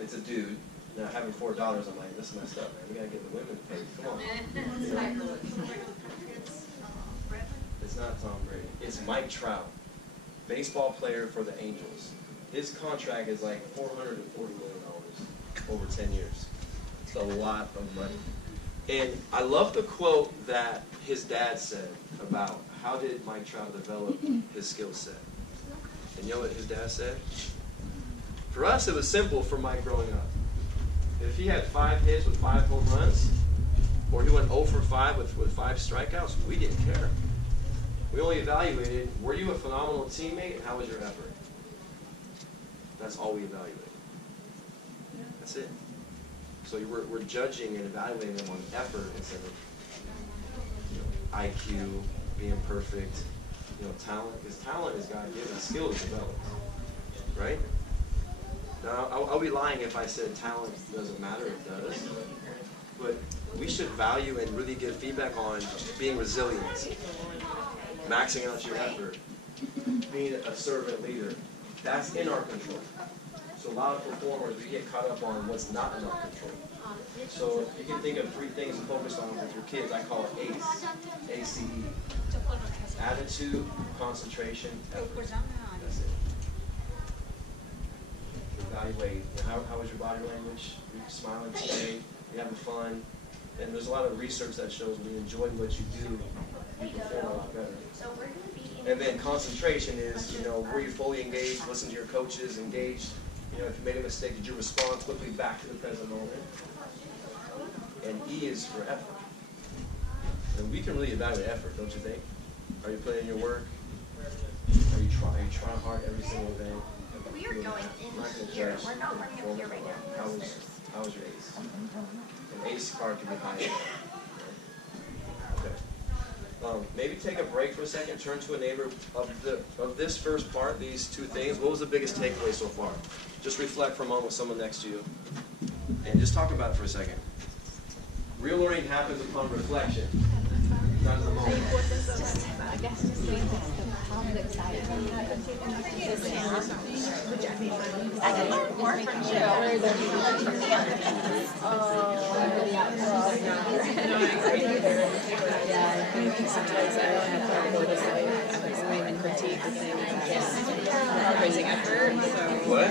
it's a dude. Now, having 4 daughters, I'm like, this is messed up, man. We gotta get the women paid. Come on. You know? It's not Tom Brady. It's Mike Trout, baseball player for the Angels. His contract is like $440 million over 10 years. It's a lot of money. And I love the quote that his dad said about how did Mike Trout develop his skill set. And you know what his dad said? For us, it was simple for Mike growing up. If he had 5 hits with 5 home runs, or he went 0 for 5 with 5 strikeouts, we didn't care. We only evaluated, were you a phenomenal teammate and how was your effort? That's all we evaluated. That's it. So we're judging and evaluating them on effort instead of IQ, being perfect, talent. Because talent is God-given, skill is developed, right? Now, I'll be lying if I said talent doesn't matter. It does. But we should value and really give feedback on being resilient, maxing out your effort, being a servant leader. That's in our control. So a lot of performers, we get caught up on what's not in our control. So you can think of 3 things to focus on with your kids. I call it ACE, A-C-E. Attitude, concentration, effort. That's it. Evaluate, how was your body language? You're smiling today, you're having fun. And there's a lot of research that shows when you enjoy what you do, you perform a lot better. And then concentration is, were you fully engaged, listen to your coaches, engaged. If you made a mistake, did you respond quickly back to the present moment? And E is for effort. And we can really evaluate effort, don't you think? Are you putting in your work? Are you trying hard every single day? We are going in here. We're not running up here right now. How was your ACE? An ACE card can be high. Okay. Maybe take a break for a second. Turn to a neighbor of this first part. These 2 things. What was the biggest takeaway so far? Just reflect for a moment with someone next to you, and just talk about it for a second. Real learning happens upon reflection, not in the moment. I guess just the positive side of I can learn more from you. Yeah, I think sometimes I have to notice I even critique the things that raising effort. What?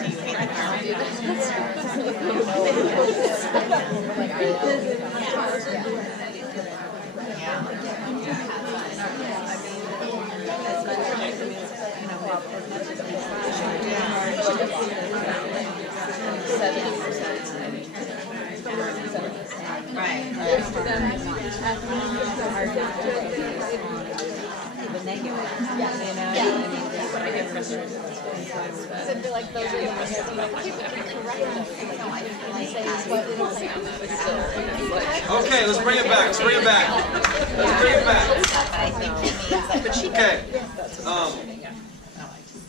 The negative, I get frustrated. So I feel like those are the ones that people can correct them. Okay, let's bring it back. Let's bring it back. Let's bring it back. Okay.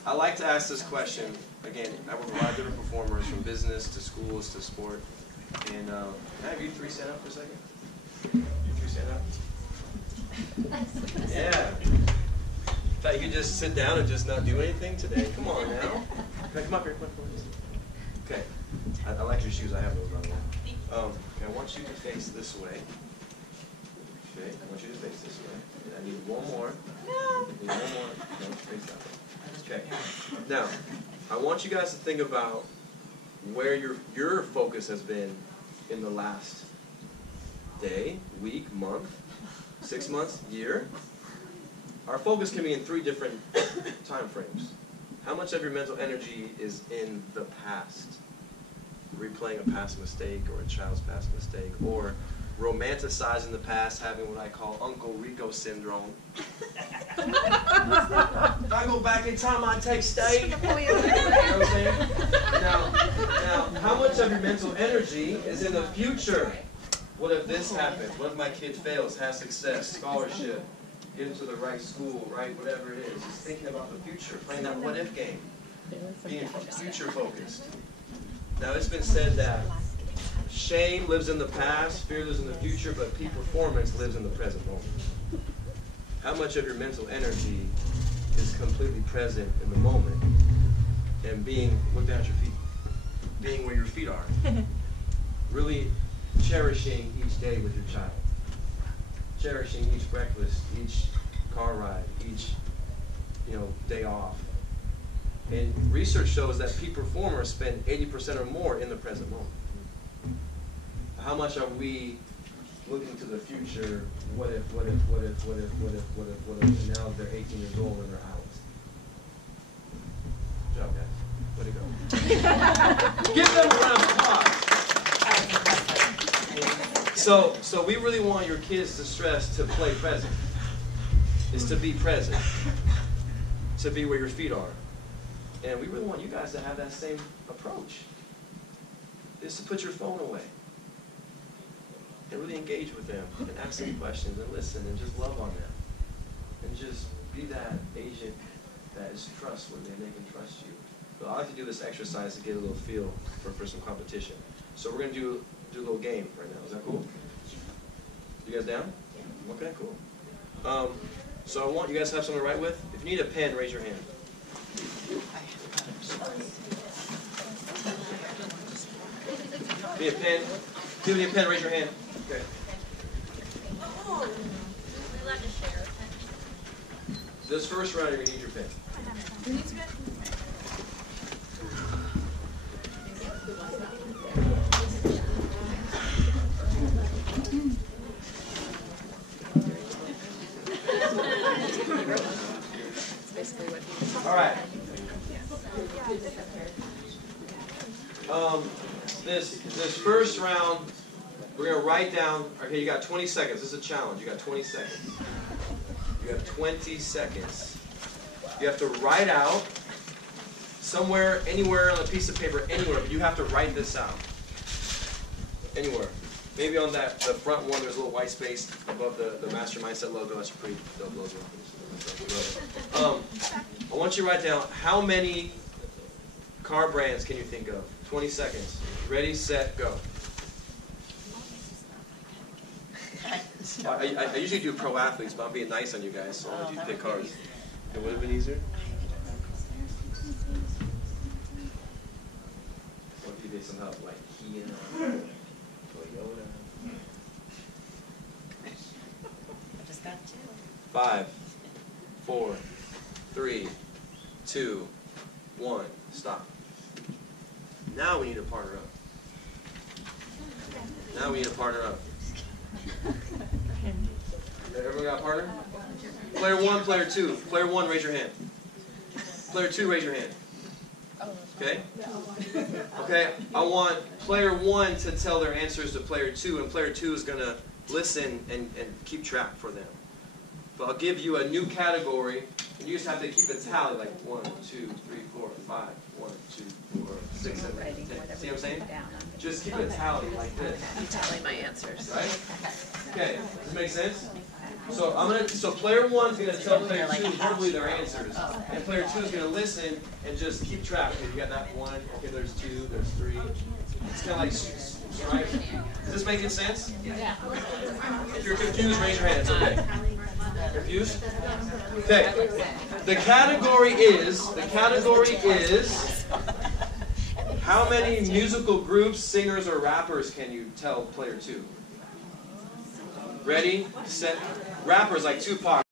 I like to ask this question. Again, I work with a lot of different performers, from business to schools to sport. And can I have you 3 stand up for a second? You 3 stand up? Yeah. Thought you could just sit down and just not do anything today? Come on now. Come up here. Come up. Okay. I like your shoes. I have those on there. Okay, I want you to face this way. Okay, I want you to face this way. I need one more. No. I need one more. No, face that way. Okay. Now, I want you guys to think about where your focus has been in the last day, week, month, 6 months, year. Our focus can be in 3 different time frames. How much of your mental energy is in the past? Replaying a past mistake or a child's past mistake, or romanticizing the past, having what I call Uncle Rico syndrome. If I go back in time, I'd take state. You know what I'm saying? Now, how much of your mental energy is in the future? What if this happens? What if my kid fails, has success, scholarship, get into the right school, right, whatever it is? Just thinking about the future, playing that what-if game, being future-focused. Now, it's been said that shame lives in the past, fear lives in the future, but peak performance lives in the present moment. How much of your mental energy is completely present in the moment and being, look down at your feet, being where your feet are. Really cherishing each day with your child. Cherishing each breakfast, each car ride, each day off. And research shows that peak performers spend 80% or more in the present moment. How much are we looking to the future? What if, and now they're 18 years old and they're out. Good job, guys. Way to go. Give them a round of applause. So we really want your kids to stress to play present. Is to be present. To be where your feet are. And we really want you guys to have that same approach. Is to put your phone away. And really engage with them. And ask them questions. And listen. And just love on them. And just be that agent that is trustworthy. And they can trust you. But I like to do this exercise to get a little feel for some competition. So we're going to do a little game right now. Is that cool? You guys down? Okay, cool. So I want you guys to have something to write with. If you need a pen, raise your hand. Need a pen? If you need a pen, raise your hand. Okay. This first round, you're going to need your pen. All right. This first round, we're going to write down. Okay, you got 20 seconds. This is a challenge. You got 20 seconds. You have 20 seconds. You have to write out somewhere, anywhere on a piece of paper, anywhere. But you have to write this out. Anywhere. Maybe on the front one, there's a little white space above the Master Mindset logo. That's a pretty dope logo. I want you to write down how many car brands can you think of? 20 seconds. Ready, set, go. I usually do pro athletes, but I'm being nice on you guys, so I'll let you pick cars. It would have been easier. What if you did some help, like Kia, Toyota? I just got two. 5, 4, 3, 2, 1. Stop. Now we need to partner up. Now we need to partner up. Everyone got a partner? Player 1, player 2. Player 1, raise your hand. Player 2, raise your hand. Okay? Okay, I want player 1 to tell their answers to player 2, and player 2 is going to listen and keep track for them. But I'll give you a new category, and you just have to keep a tally, like 1, 2, 3, 4, 5, 1, 2, 4, 6, 7, 8, 10. See what I'm saying? Just keep a tally like this. You tally my answers. Right? Okay, does this make sense? So player 1 is going to tell player 2 verbally their answers, and player 2 is going to listen and just keep track. Okay, you got that 1. Okay, there's 2. There's 3. It's kind of like, right? Is this making sense? Yeah. If you're confused, raise your hand. It's okay. Confused? Okay. The category is how many musical groups, singers, or rappers can you tell player 2? Ready, set, rappers like Tupac.